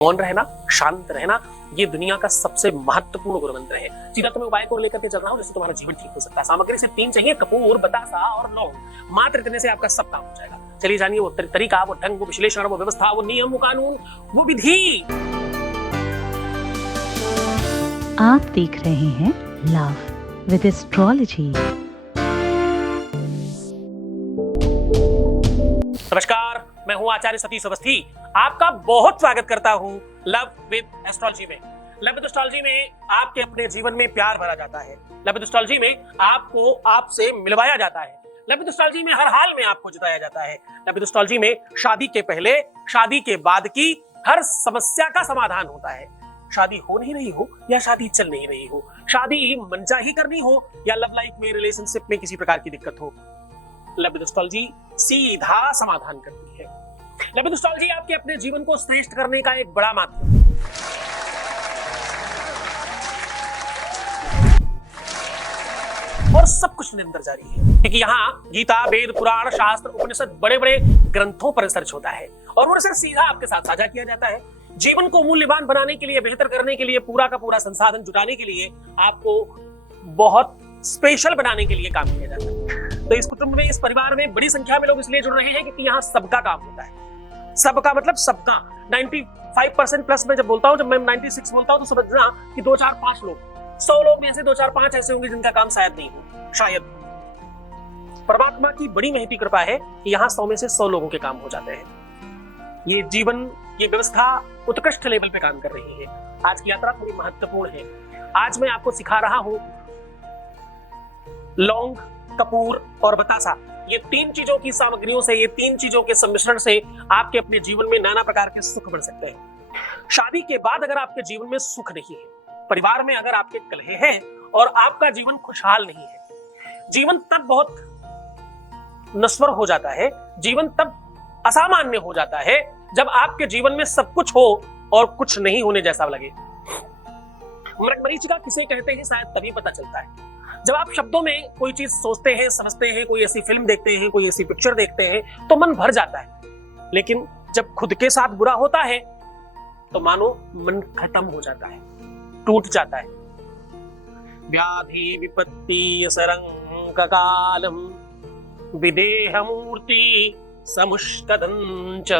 मौन रहना, शांत रहना, ये दुनिया का सबसे महत्वपूर्ण गुरु मंत्र है। सीधा तुम्हें उपाय को लेकर के चल रहा हूं जिससे तुम्हारा जीवन ठीक हो सकता है। सामग्री सिर्फ 3 चाहिए, कपूर, बतासा और लौंग। मात्र इतने से आपका सब काम हो जाएगा। चलिए जानिए वो तरीका, वो ढंग, वो विश्लेषण, वो व्यवस्था, वो नियम, वो कानून, वो विधि। आप देख रहे हैं लव विद एस्ट्रोलॉजी। नमस्कार, मैं हूं आचार्य सतीश अवस्थी। आपका बहुत स्वागत करता हूं लव विद एस्ट्रोलॉजी में। लव विद एस्ट्रोलॉजी में आपके अपने जीवन में प्यार भरा जाता है। लव विद एस्ट्रोलॉजी में आपको आपसे मिलवाया जाता है। लव विद एस्ट्रोलॉजी में हर हाल में आपको जिताया जाता है। लव विद एस्ट्रोलॉजी में शादी के पहले, शादी के बाद की हर समस्या का समाधान होता है। शादी हो नहीं रही हो या शादी चल नहीं रही हो, शादी मनचाही करनी हो या लव लाइफ में, रिलेशनशिप में किसी प्रकार की दिक्कत हो, लव विद एस्ट्रोलॉजी सीधा समाधान करती है। लव विद एस्ट्रोलॉजी आपके अपने जीवन को श्रेष्ठ करने का एक बड़ा माध्यम है। और सब कुछ निरंतर जारी है, क्योंकि यहाँ गीता, वेद, पुराण, शास्त्र, उपनिषद, बड़े बड़े ग्रंथों पर रिसर्च होता है और वो रिसर्च सीधा आपके साथ साझा किया जाता है। जीवन को मूल्यवान बनाने के लिए, बेहतर करने के लिए, पूरा का पूरा संसाधन जुटाने के लिए, आपको बहुत स्पेशल बनाने के लिए काम किया जाता है। तो इस कुटुंब में, इस परिवार में बड़ी संख्या में लोग इसलिए जुड़ रहे हैं क्योंकि यहाँ सबका काम होता है। सबका मतलब सबका। 95% प्लस में जब बोलता हूं, जब मैं 96 बोलता हूं तो समझना कि 2, 4, 5 लोग, 100 लोग में से 2, 4, 5 ऐसे होंगे जिनका काम शायद नहीं हो। शायद परमात्मा की बड़ी महती कृपा है कि यहाँ 100 में से 100 लोगों के काम हो जाते हैं। ये जीवन, ये व्यवस्था उत्कृष्ट लेवल पे काम कर रही है। आज की यात्रा थोड़ी महत्वपूर्ण है। आज मैं आपको सिखा रहा हूं लौंग, कपूर और बतासा, ये 3 चीजों की सामग्रियों से, ये 3 चीजों के सम्मिश्रण से आपके अपने जीवन में नाना प्रकार के सुख बढ़ सकते हैं। शादी के बाद अगर आपके जीवन में सुख नहीं है, परिवार में अगर आपके कलह हैं और आपका जीवन खुशहाल नहीं है, जीवन तब बहुत नश्वर हो जाता है, जीवन तब असामान्य हो जाता है जब आपके जीवन में सब कुछ हो और कुछ नहीं होने जैसा लगे। मरीचिका किसे कहते हैं शायद तभी पता चलता है जब आप शब्दों में कोई चीज सोचते हैं, समझते हैं, कोई ऐसी फिल्म देखते हैं, कोई ऐसी पिक्चर देखते हैं तो मन भर जाता है। लेकिन जब खुद के साथ बुरा होता है तो मानो मन खत्म हो जाता है, टूट जाता है। व्याधि विपत्ति सरंग कालम विदेह मूर्ति समुष्कदंच।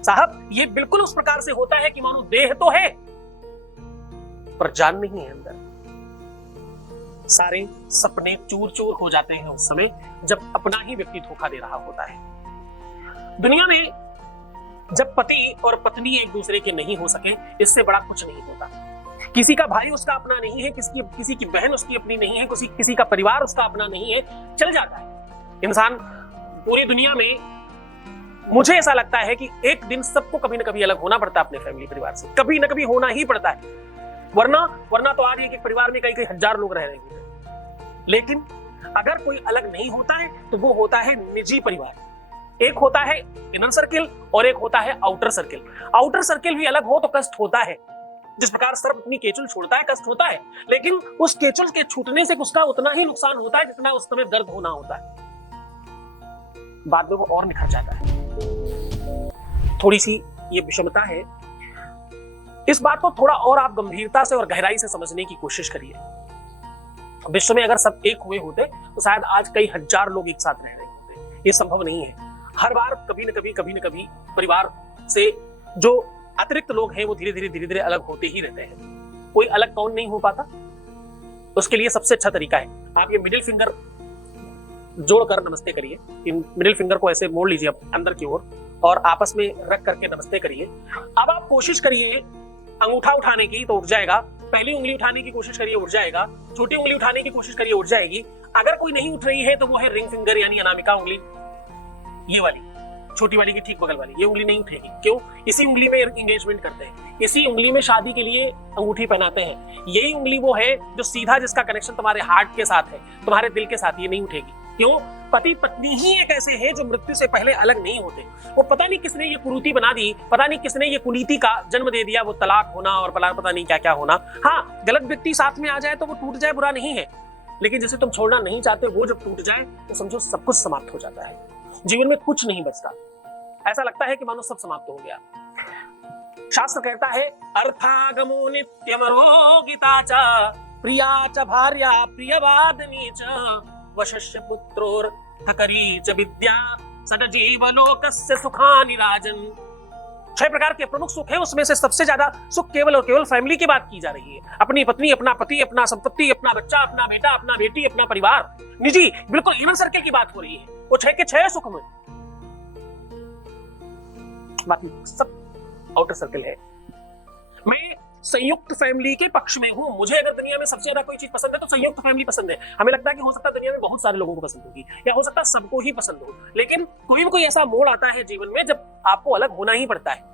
साहब, ये बिल्कुल उस प्रकार से होता है कि मानो देह तो है पर जान नहीं है अंदर। सारे सपने चूर चूर हो जाते हैं उस समय जब अपना ही व्यक्ति धोखा दे रहा होता है। दुनिया में जब पति और पत्नी एक दूसरे के नहीं हो सके, इससे बड़ा कुछ नहीं होता। किसी का भाई उसका अपना नहीं है, किसी की बहन उसकी अपनी नहीं है, किसी का परिवार उसका अपना नहीं है, चल जाता है इंसान पूरी दुनिया में। मुझे ऐसा लगता है कि एक दिन सबको कभी ना कभी अलग होना पड़ता है अपने फैमिली परिवार से, कभी ना कभी होना ही पड़ता है। वरना तो आज एक परिवार में कई हजार लोग रह रहे हैं। लेकिन अगर कोई अलग नहीं होता है तो वो होता है निजी परिवार। एक होता है इनर सर्किल और एक होता है आउटर सर्किल। आउटर सर्किल भी अलग हो तो कष्ट होता है। जिस प्रकार सर्प अपनी केचुल छोड़ता है, कष्ट होता है, लेकिन उस केचुल के छूटने से उसका उतना ही नुकसान होता है जितना उस समय दर्द होना होता है। बाद में वो और निखर जाता है। थोड़ी सी ये विषमता है। इस बात को थोड़ा और आप गंभीरता से और गहराई से समझने की कोशिश करिए। विश्व में अगर सब एक हुए होते तो शायद आज कई हजार लोग एक साथ रह रहे होते। ये संभव नहीं है। हर बार कभी न कभी परिवार से जो अतिरिक्त लोग हैं वो धीरे धीरे अलग होते ही रहते हैं। कोई अलग कौन नहीं हो पाता। उसके लिए सबसे अच्छा तरीका है, आप ये मिडिल फिंगर जोड़कर नमस्ते करिए। इन मिडिल फिंगर को ऐसे मोड़ लीजिए अंदर की ओर और आपस में रख करके नमस्ते करिए। अब आप कोशिश करिए अंगूठा उठाने की तो उठ जाएगा, पहली उंगली उठाने की कोशिश करिए, उठ जाएगा, छोटी उंगली उठाने की कोशिश करिए, उठ जाएगी। अगर कोई नहीं उठ रही है तो वो है रिंग फिंगर यानी अनामिका उंगली, ये वाली छोटी वाली की ठीक बगल वाली। ये उंगली नहीं उठेगी। क्यों? इसी उंगली में एंगेजमेंट करते हैं, इसी उंगली में शादी के लिए अंगूठी पहनाते हैं। यही उंगली वो है जो सीधा, जिसका कनेक्शन तुम्हारे हार्ट के साथ है, तुम्हारे दिल के साथ। ये नहीं उठेगी। क्यों? पति पत्नी ही एक ऐसे हैं जो मृत्यु से पहले अलग नहीं होते। वो पता नहीं किसने ये कुरीति बना दी, पता नहीं किसने ये कुनीति का जन्म दे दिया, वो तलाक होना और पता नहीं क्या क्या होना। हाँ, गलत व्यक्ति साथ में आ जाए तो वो टूट जाए, बुरा नहीं है, लेकिन जिसे तुम छोड़ना नहीं चाहते वो जब टूट जाए तो समझो सब कुछ समाप्त हो जाता है। जीवन में कुछ नहीं बचता। ऐसा लगता है कि मानो सब समाप्त हो गया। शास्त्र कहता है अर्थागमो नित्यमरो गीता च प्रिया च भार्या प्रियवादिनी च वशस्य पुत्रोर्थकरी च विद्या सदजीवलोकस्य सुखानि राजन्। 6 प्रकार के प्रमुख सुख है, उसमें से सबसे ज्यादा सुख केवल और केवल फैमिली की बात की जा रही है। अपनी पत्नी, अपना पति, अपना संपत्ति, अपना बच्चा, अपना बेटा, अपना बेटी, अपना परिवार, निजी बिल्कुल इवन सर्कल की बात हो रही है। वो 6 के 6 सुख में, बाकी सब आउटर सर्कल है। मैं संयुक्त फैमिली के पक्ष में हूं। मुझे अगर दुनिया में सबसे ज्यादा कोई चीज पसंद है तो संयुक्त फैमिली पसंद है। हमें लगता है कि हो सकता है दुनिया में बहुत सारे लोगों को पसंद होगी, या हो सकता है सबको ही पसंद हो, लेकिन कोई ना कोई ऐसा मोड़ आता है जीवन में जब आपको अलग होना ही पड़ता है।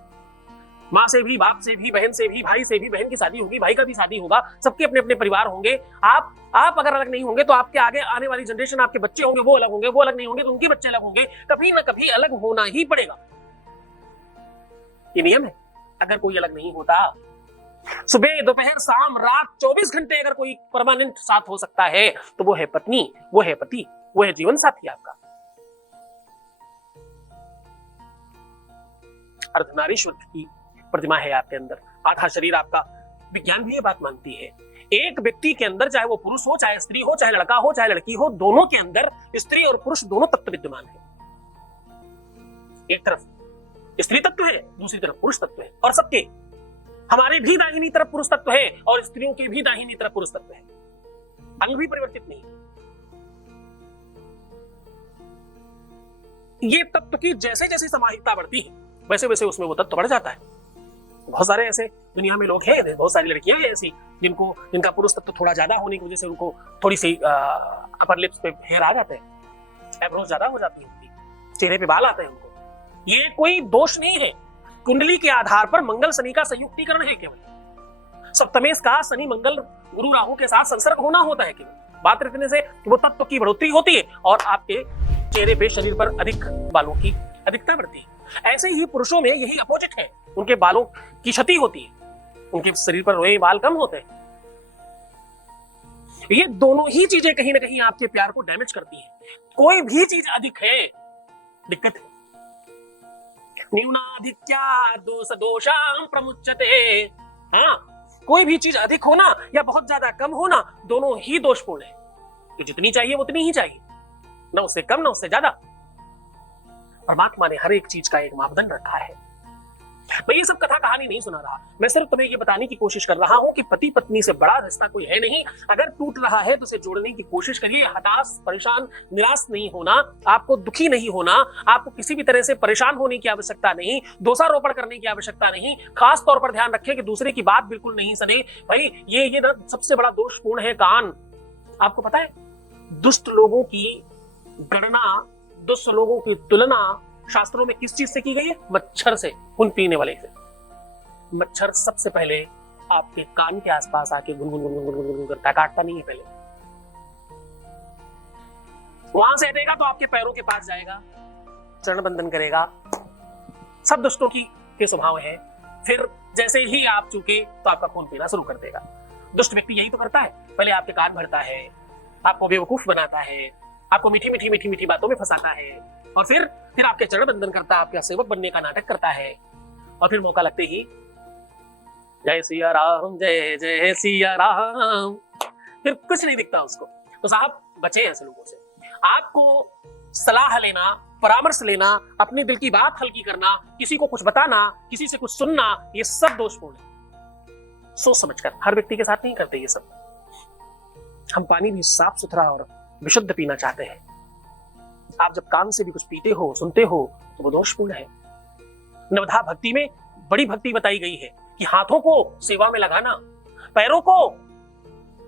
माँ से भी, बाप से भी, बहन से भी, भाई से भी, बहन की शादी होगी, भाई का भी शादी होगा, सबके अपने अपने परिवार होंगे। आप अगर अलग नहीं होंगे तो आपके आगे आने वाली जनरेशन, आपके बच्चे होंगे, वो अलग होंगे, वो अलग नहीं होंगे तो उनके बच्चे अलग होंगे। कभी ना कभी अलग होना ही पड़ेगा, ये नियम है। अगर कोई अलग नहीं होता, सुबह दोपहर शाम रात 24 घंटे अगर कोई परमानेंट साथ हो सकता है तो वो है पत्नी, वो है पति, वो है जीवन साथी आपका। अर्धनारीश्वर की प्रतिमा है आपके अंदर, आधा शरीर आपका। विज्ञान भी ये बात मानती है, एक व्यक्ति के अंदर, चाहे वो पुरुष हो, चाहे स्त्री हो, चाहे लड़का हो, चाहे लड़की हो, दोनों के अंदर स्त्री और पुरुष दोनों तत्व विद्यमान है। एक तरफ स्त्री तत्व है, दूसरी तरफ पुरुष तत्व है, और सबके, हमारे भी दाहिनी तरफ पुरुष तत्व है और स्त्रियों के भी दाहिनी तरफ पुरुष तत्व है। अंग भी परिवर्तित नहीं। ये तत्व की जैसे जैसे समाहिकता बढ़ती है वैसे वैसे उसमें वो तत्व बढ़ जाता है। बहुत सारे ऐसे दुनिया में लोग हैं, बहुत सारी लड़कियां हैं ऐसी जिनका पुरुष तत्व थोड़ा ज्यादा होने की वजह से उनको थोड़ी सी अपर लिप्स पे हेयर आ जाते हैं, एब्रोज ज्यादा हो जाती है, उनकी चेहरे पे बाल आते हैं उनको। ये कोई दोष नहीं है, कुंडली के आधार पर मंगल शनि का संयुक्तीकरण है केवल। सप्तमेश का शनि मंगल गुरु राहु के साथ संसर्ग होना होता है केवल। बात रखने से वो तत्व की बढ़ोतरी होती है और आपके चेहरे पे, शरीर पर अधिक बालों की अधिकता बढ़ती है। ऐसे ही पुरुषों में यही अपोजिट है, उनके बालों की क्षति होती है, उनके शरीर पर रोए बाल कम होते हैं। ये दोनों ही चीजें कहीं ना कहीं आपके प्यार को डैमेज करती है। कोई भी चीज अधिक है, दिक्कत है। न्यूनाधिक्या दोष दोषां प्रमुच्यते। हाँ, कोई भी चीज अधिक होना या बहुत ज्यादा कम होना दोनों ही दोषपूर्ण है। तो जितनी चाहिए उतनी ही चाहिए, ना उससे कम ना उससे ज्यादा। परमात्मा ने हर एक चीज का एक मापदंड रखा है। मैं ये सब कथा कहानी नहीं सुना रहा, मैं सिर्फ तुम्हें ये बताने की कोशिश कर रहा हूं कि पति पत्नी से बड़ा रिश्ता कोई है नहीं। अगर टूट रहा है तो उसे जोड़ने की कोशिश करिए। हताश, परेशान, निराश नहीं होना, आपको दुखी नहीं होना, आपको किसी भी तरह से परेशान होने की आवश्यकता नहीं, दोषारोपण करने की आवश्यकता नहीं। खास तौर पर ध्यान रखें कि दूसरे की बात बिल्कुल नहीं सुने। भाई ये ना सबसे बड़ा दोषपूर्ण है कान। आपको पता है, दुष्ट लोगों की गणना, दुष्ट लोगों की तुलना शास्त्रों में किस चीज से की गई है? मच्छर से, खून पीने वाले से। मच्छर सबसे पहले आपके कान के आसपास आके गुनगुन करता, काटता नहीं है पहले। वहां से हटेगा तो आपके पैरों के पास जाएगा, चरण बंधन करेगा। सब दुष्टों के स्वभाव है। फिर जैसे ही आप चूके तो आपका खून पीना शुरू कर देगा। दुष्ट व्यक्ति यही तो करता है, पहले आपके कान भरता है, आपको बेवकूफ बनाता है, आपको मीठी मीठी मीठी मीठी बातों में फंसाता है, और फिर आपके चरण बंधन करता है, आपका सेवक बनने का नाटक करता है, और फिर मौका लगते ही जय सिया राम, जय जय सिया राम, फिर कुछ नहीं दिखता उसको। तो साहब बचे ऐसे लोगों से। आपको सलाह लेना, परामर्श लेना, अपने दिल की बात हल्की करना, किसी को कुछ बताना, किसी से कुछ सुनना, ये सब दोषपूर्ण है। सोच समझकर, हर व्यक्ति के साथ नहीं करते ये सब। हम पानी भी साफ सुथरा और विशुद्ध पीना चाहते हैं। आप जब कान से भी कुछ पीते हो, सुनते हो, तो वो दोषपूर्ण है। नवधा भक्ति में बड़ी भक्ति बताई गई है कि हाथों को सेवा में लगाना, पैरों को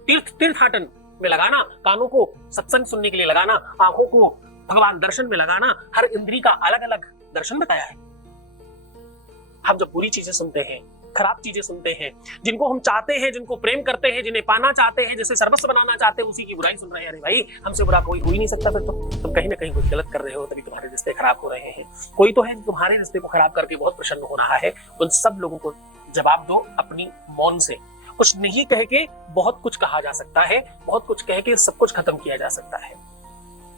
तीर्थाटन में लगाना, कानों को सत्संग सुनने के लिए लगाना, आंखों को भगवान दर्शन में लगाना। हर इंद्री का अलग अलग दर्शन बताया है। हम जब बुरी चीजें सुनते हैं, खराब चीजें सुनते हैं, जिनको हम चाहते हैं, जिनको प्रेम करते हैं, जिन्हें पाना चाहते हैं, जैसे सर्वस्व बनाना चाहते हैं, उसी की बुराई सुन रहे हैं। अरे भाई, हमसे बुरा कोई हो ही नहीं सकता। फिर तो तुम कहीं ना कहीं कुछ गलत कर रहे हो, तभी तुम्हारे रिश्ते खराब हो रहे हैं। कोई तो है जो तुम्हारे रिश्ते को खराब करके बहुत प्रसन्न हो रहा है। उन सब लोगों को जवाब दो अपनी मौन से। कुछ नहीं कह के बहुत कुछ कहा जा सकता है, बहुत कुछ कह के सब कुछ खत्म किया जा सकता है।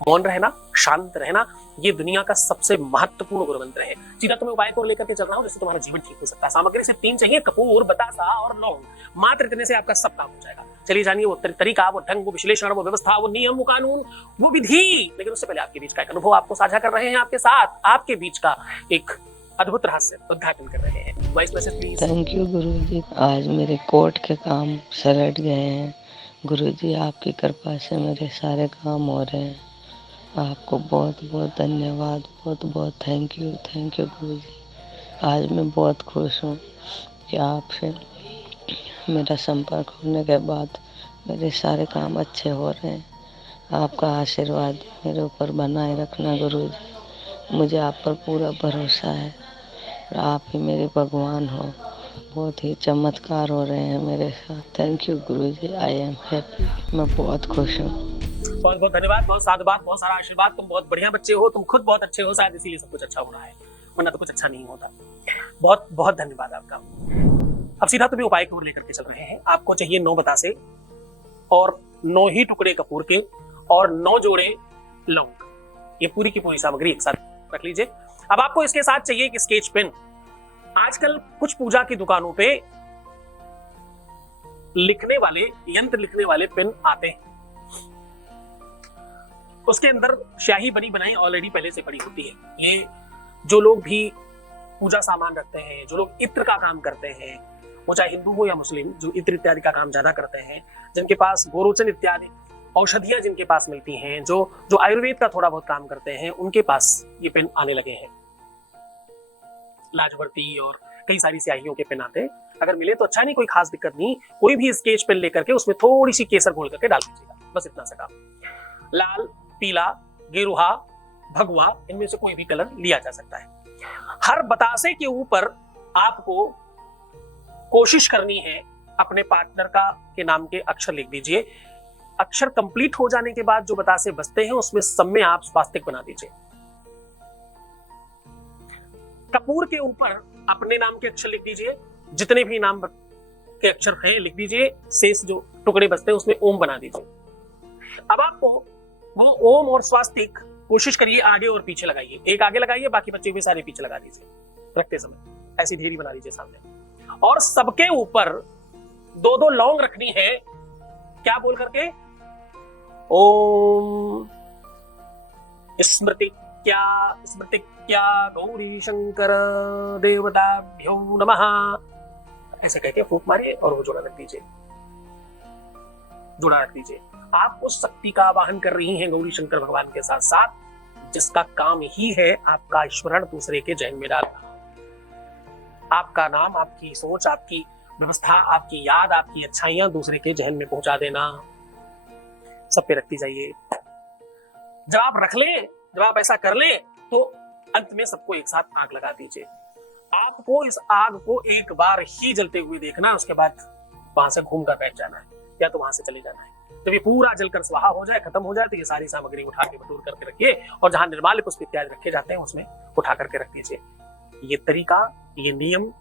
मौन रहना, शांत रहना, ये दुनिया का सबसे महत्वपूर्ण गुरु मंत्र है। सीधा तुम्हें उपाय को लेकर के चल रहा हूं जिससे तुम्हारा जीवन ठीक हो सकता है। सामग्री सिर्फ 3 चाहिए, कपूर, बतासा और लौंग। मात्र इतने से आपका सब काम हो जाएगा। चलिए जानिए वो तरीका, वो ढंग, वो विश्लेषण, वो व्यवस्था, वो नियम, वो कानून, वो विधि। लेकिन उससे पहले आपके बीच का एक अनुभव आपको साझा कर रहे हैं, आपके साथ आपके बीच का एक अद्भुत रहस्य उद्घाटन कर रहे हैं। Voice message please. Thank you Guruji, आज मेरे कोर्ट के काम सलट गए हैं। गुरुजी आपकी कृपा से मेरे सारे काम हो रहे हैं। आपको बहुत बहुत धन्यवाद, बहुत बहुत थैंक यू गुरुजी। आज मैं बहुत खुश हूँ कि आपसे मेरा संपर्क होने के बाद मेरे सारे काम अच्छे हो रहे हैं। आपका आशीर्वाद मेरे ऊपर बनाए रखना गुरुजी। मुझे आप पर पूरा भरोसा है और आप ही मेरे भगवान हो। बहुत ही चमत्कार हो रहे हैं मेरे साथ। Thank you Guruji, I am happy. मैं बहुत खुश हूँ। बहुत बहुत धन्यवाद, बहुत साधुवाद, बहुत सारा आशीर्वाद। तुम बहुत बढ़िया बच्चे हो, तुम खुद बहुत अच्छे हो, शायद इसीलिए सब कुछ अच्छा हो रहा है, वरना तो कुछ अच्छा नहीं होता। बहुत बहुत धन्यवाद आपका। अब सीधा तुम्हें उपाय की ओर लेकर के चल रहे हैं। आपको चाहिए 9 बतासे और 9 ही टुकड़े कपूर के और 9 जोड़े लौंग। ये पूरी की पूरी सामग्री एक साथ रख लीजिए। अब आपको इसके साथ चाहिए एक स्केच पेन। आजकल कुछ पूजा की दुकानों पे लिखने वाले, यंत्र लिखने वाले पेन आते हैं। उसके अंदर स्याही बनी बनाई ऑलरेडी पहले से पड़ी होती है। ये जो लोग भी पूजा सामान रखते हैं, जो लोग इत्र का काम करते हैं, वो चाहे हिंदू हो या मुस्लिम, जो इत्र इत्यादि का काम ज्यादा करते हैं, जिनके पास गोरोचन इत्यादि औषधियां जिनके पास मिलती हैं, जो आयुर्वेद का थोड़ा बहुत काम करते हैं, उनके पास ये पेन आने लगे हैं। लाजवर्ती और कई सारी स्याहियों के पेन आते हैं। अगर मिले तो अच्छा, नहीं कोई खास दिक्कत नहीं। कोई भी स्केच पेन लेकर के उसमें थोड़ी सी केसर घोल करके डाल दीजिएगा, बस इतना सा काम। लाल, पीला, गेरुहा, भगवा, इनमें से कोई भी कलर लिया जा सकता है। हर बतासे के ऊपर आपको कोशिश करनी है अपने पार्टनर के नाम के अक्षर लिख दीजिए। अक्षर कंप्लीट हो जाने के बाद जो बतासे बचते हैं उसमें सब में आप स्वास्तिक बना दीजिए। कपूर के ऊपर अपने नाम के अक्षर लिख दीजिए, जितने भी नाम के अक्षर हैं लिख दीजिए। शेष जो टुकड़े बचते हैं उसमें ओम बना दीजिए। अब आपको वो ओम और स्वास्तिक कोशिश करिए आगे और पीछे लगाइए। एक आगे लगाइए, बाकी बचे हुए सारे पीछे लगा दीजिए रखते समय। ऐसी ढेरी बना दीजिए सामने। और सबके ऊपर 2-2 लौंग रखनी है। क्या बोल करके? ओम स्मृति क्या गौरी शंकर देवताभ्यो नमः, ऐसे कहके फूंक मारिए और वो जोड़ा रख दीजिए। आप उस शक्ति का आवाहन कर रही हैं गौरी शंकर भगवान के साथ साथ, जिसका काम ही है आपका स्मरण दूसरे के जहन में डालना। आपका नाम, आपकी सोच, आपकी व्यवस्था, आपकी याद, आपकी अच्छाइयां दूसरे के जहन में पहुंचा देना। सब पे रखती जाइए। जब आप रख लें, जब आप ऐसा कर लें तो अंत में सबको एक साथ आग लगा दीजिए। आपको इस आग को एक बार ही जलते हुए देखना, उसके बाद वहां से घूम कर बैठ जाना है या तो वहां से चले जाना है। जब ये पूरा जलकर स्वाहा हो जाए, खत्म हो जाए, तो ये सारी सामग्री उठा के बटोर करके रखिए और जहां निर्माल्य पुष्प इत्यादि रखे जाते हैं उसमें उठा करके रख दीजिए। ये तरीका, ये नियम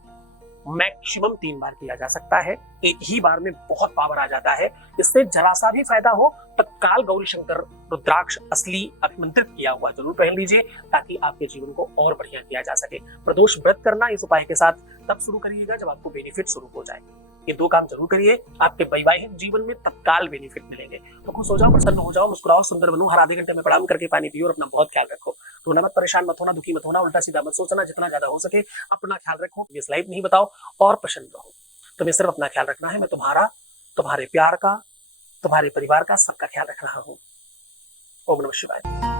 मैक्सिमम 3 बार किया जा सकता है। एक ही बार में बहुत पावर आ जाता है। इससे जरा सा भी फायदा हो, तत्काल गौरी शंकर रुद्राक्ष असली अभिमंत्रित किया हुआ जरूर पहन लीजिए, ताकि आपके जीवन को और बढ़िया किया जा सके। प्रदोष व्रत करना इस उपाय के साथ तब शुरू करिएगा जब आपको बेनिफिट शुरू हो जाए। ये 2 काम जरूर करिए, आपके वैवाहिक जीवन में तत्काल बेनिफिट मिलेंगे। तो खुश हो जाओ, प्रसन्न हो जाओ, मुस्कुराओ, सुंदर बनो। हर आधे घंटे में प्रणाम करके पानी पियो और अपना बहुत ख्याल रखो। रोना मत, परेशान मत होना, दुखी मत होना, उल्टा सीधा मत सोचना। जितना ज्यादा हो सके अपना ख्याल रखो, ये स्लाइड नहीं बताओ और प्रसन्न रहो। तुम्हें सिर्फ अपना ख्याल रखना है। मैं तुम्हारा, तुम्हारे प्यार का, तुम्हारे परिवार का, सबका ख्याल रख रहा हूं। ओम नमः शिवाय।